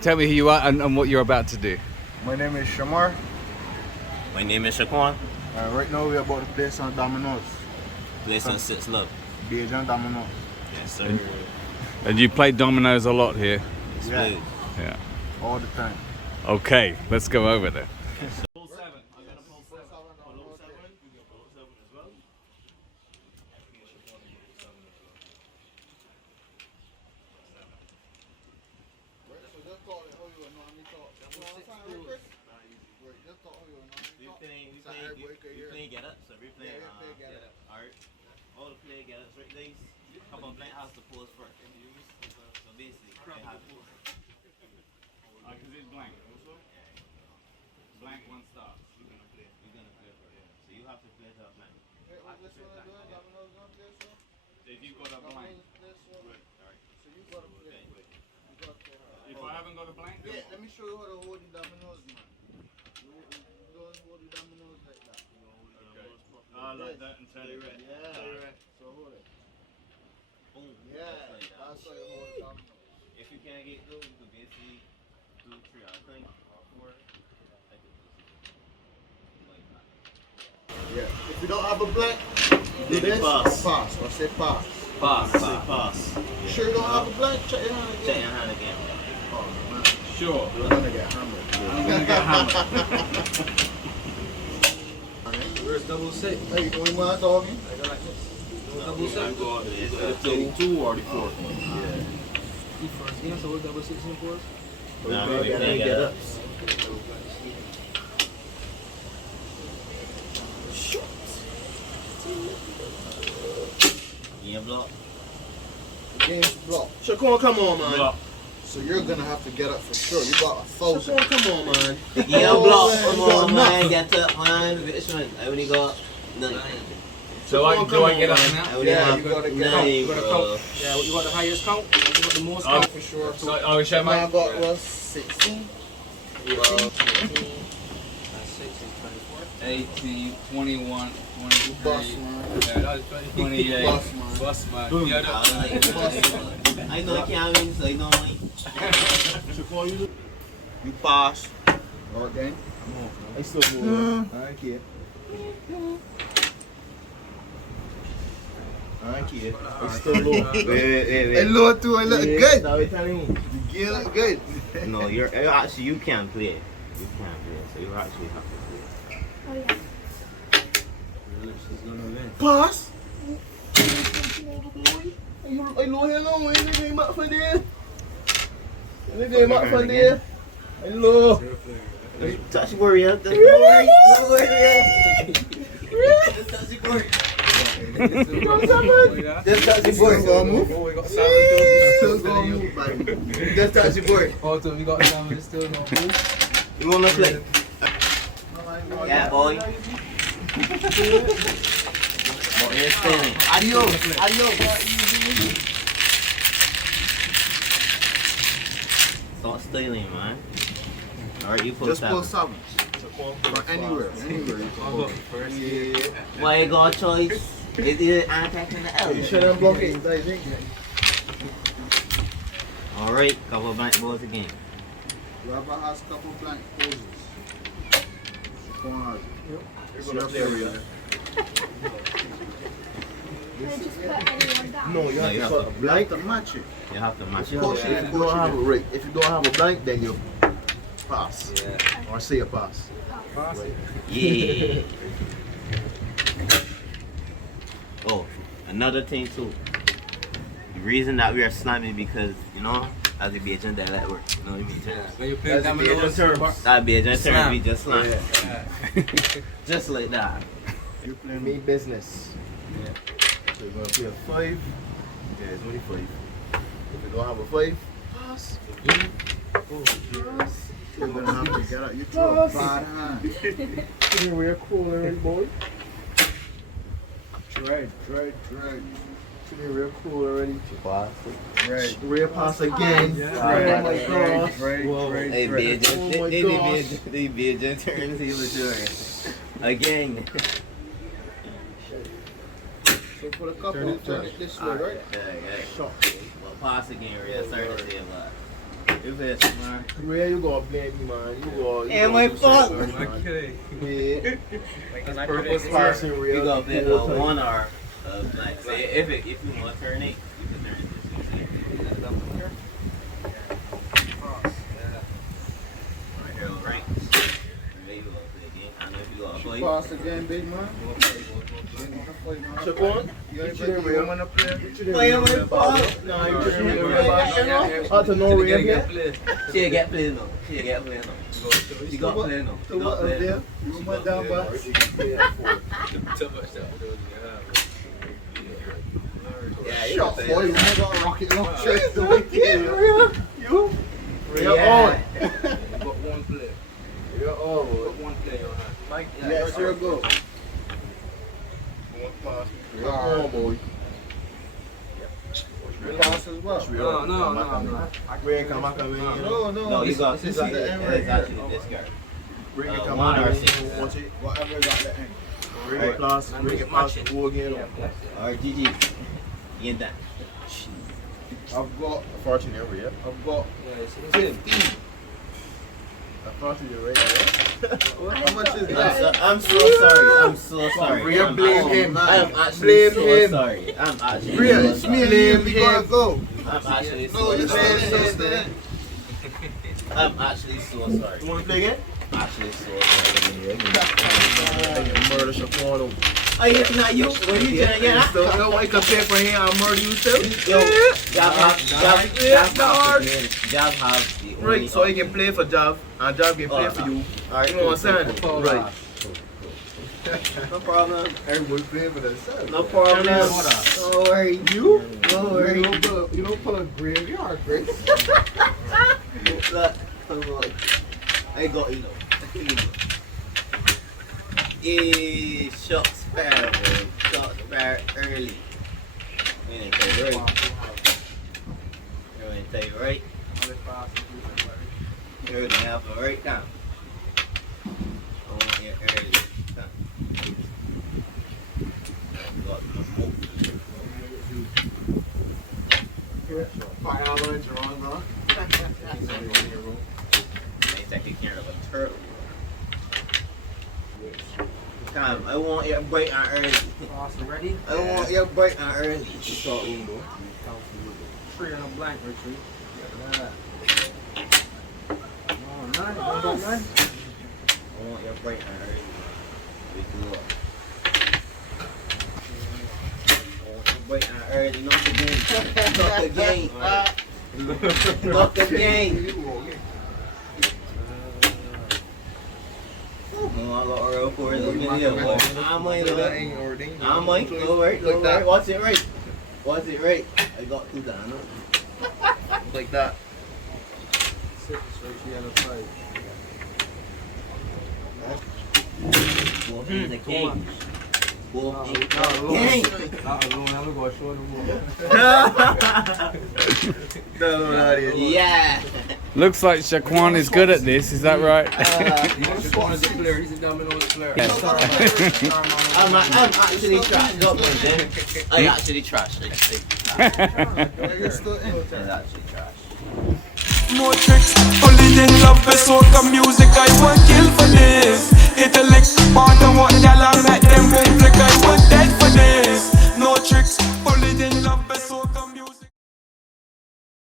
tell me who you are and what you're about to do. My name is Shamar. My name is Shaquan. Right now we're about to play some dominoes. Play some Six Love. Bajan dominoes. Yes, sir. And you play dominoes a lot here? Yeah, Yeah. all the time. Okay, let's go over there. We play get up, so we play get up. Alright. All the play get ups, right? These come on, blank has to pause first. So basically, they have to. Because it's blank. Blank one star. You're gonna play first. Yeah. So you have to play the blank. If you've got a blank. If I haven't got a blank, Yeah, let me show you how to hold the dominoes, man. You don't hold the dominoes like that. like that and turn it red. Yeah. So hold it. Boom. Yeah, Just like that. that's how you hold the dominoes. If you can't get those, you can basically do 3 out of 3 or 4. Like that. Yeah. If you don't have a blank, do Then you this. pass. Pass. Or say pass. Pass. Say pass. You sure you don't have a blank? Check your hand Check again. your hand again. Oh, man. Sure. You're gonna get hammered. I'm going to get hammered. Where's double six? Hey, you going mad, doggy? I go like this. No, Double you six? can't go out there. The 32 or the 4? The first game, so what double six in for us? Nah, we play get up. Yeah, block. The game's blocked. Shaquan, come on, man. Block. So you're gonna have to get up for sure. You got 1,000. Shaquan, come on, man. Yeah, block. Come on, man. Get up, man. Which one? I only got 9. So do I get up now? I only Yeah, have you gotta get 9, You got a bro. count. Yeah, you got the highest count. You got the most Oh. count. For sure. So, oh, show I my. got was 16. 18, 21, Bus, 23, man. yeah, that was 28. Bus, man. Bus, man. Boom. Yeah, that- I know I can't win, so I know I Shaquan, you pass. Okay. I still move. Okay. Okay. I still low. Hey, low too. I look good. Now we telling you. The gear look good. No, you're actually you can't play. You can't play, so you actually have to play. Oh yeah. She's gonna win. Pass. I know hello. I know game up for there. I know game up for there. Hello. Touch warrior. Touch warrior. Touch the board. Just touch the board. Still gonna move. Oh, we got Still Simon gonna move, man. Just touch the board. Autumn, we got Simon still no move. You wanna play? Yeah, boy. But you're staying. Adios. Adios. Stop stealing, man. Alright, you pull Just pull 7. 7. Or anywhere. Anywhere. You can pull. Why you got a choice? It is attacking the L. You shouldn't block it. I think. Alright, couple of blank balls again. Whoever has couple blank poses. Shaquan has it. You're gonna play real. Can I just put anyone down? No, you No, have you to have put a blank to match it. You have to match it. Coach, if you don't have a right, if you don't have a blank, then you pass. Yeah. Or say a pass. Yeah. Oh, another thing too. The reason that we are slamming because, you know, as a Bajan they let work. You know what I mean? Yeah. When you play That's dominoes, the terms. That Bajan term Slam. we just slam. Yeah. Just like that. You're playing me business. Yeah. So you're gonna play a 5. Yeah, it's only 5. If you don't have a 5, pass. You're gonna have to get out. You throw a bad hand. We're cool already, boy. Drag. We're cool already. Right. Rear pass again. Yeah. Oh my gosh. Hey, Bajan, Oh my gosh. they Bajan turns heel sure. Again. So for the couple, turn it this way, right? Yeah. Shot. Well, pass again, real. Sorry to say about. You play tomorrow. Where you gonna blame me, man? You go. Yeah, my fault. Okay. Yeah. Purpose Passing real. You gotta play the whole time. 1 hour of like, say, if you want to turn it, you can turn it. Right. Maybe you gonna play a game. I know if you gonna play. Pass again, big man. Chacon? You didn't real. Play him with ball. No, you didn't real. Out to no real here. She get play no. She get play no. She got play no. So what up there? You went down by. Yeah, you Shot can boy, play you that. got a rocket launcher. The wicked. You? Real on. Got one play. Real on. Got one play on that. Mike, Yes, sir, go. One pass. Real on, boy. Real pass as well. No. Bring come back away. No, you got. This This is the end is right actually here. this guy. Bring it come 1 back or away. 6. Watch it. Whatever you got the end. Bring Right. it pass. Bring it pass. Go again. Or GG. You that. I've got a fortune every year. I've got a fortune right here. How much is that? I'm so sorry. I'm so sorry. Real blame him. I'm actually Blame so him. sorry. I'm actually Real, so it's me sorry. and him. We gotta go. I'm actually No, so you're sorry. saying I'm actually so sorry. You wanna play again? Actually so sorry. Murder Shaquan. Oh, yeah, not you. What are you trying to get at? So you know what you can pay for him? I'll murder you too. Yo, Jav have the only Right, so you can play for Jav, and Jav can play for you. Alright, You know what I'm saying? Right. no problem. Everyone playing for themselves. No problem. Don't worry. You? Don't worry. You don't pull a graveyard, Grace. Look, I got you know. Shot spare, boy. Shot spare early. We ain't tell you right. We ain't tell you right. You already have a right now. I want you early. Got my smoke. $5 in wrong, bro. Ain't taking care of a turtle. Come, I want your break on early. Awesome, ready? I want your break on early. Three on a blank retreat. Oh, nine. One got nine. I want your break on early. We grew up. I want your break on early. Not the game. Not the game. Not the game. I got real for the video. I'm like, don't worry. What's it right? What's it right? I got two down. Like that. 6, right, 3 on a 5. Wolf in the game. Wolf in the Not alone. game. Not alone. I'm gonna go show the wall. Yeah. Looks like Shaquan is good at this. Is that right? Shaquan is a player. He's a dominant player. I'm actually trash. Don't blame them. I actually trash. I'm actually trash. No tricks, only in love with soca music. I want kill for this. Hit the lick, part of what y'all are met.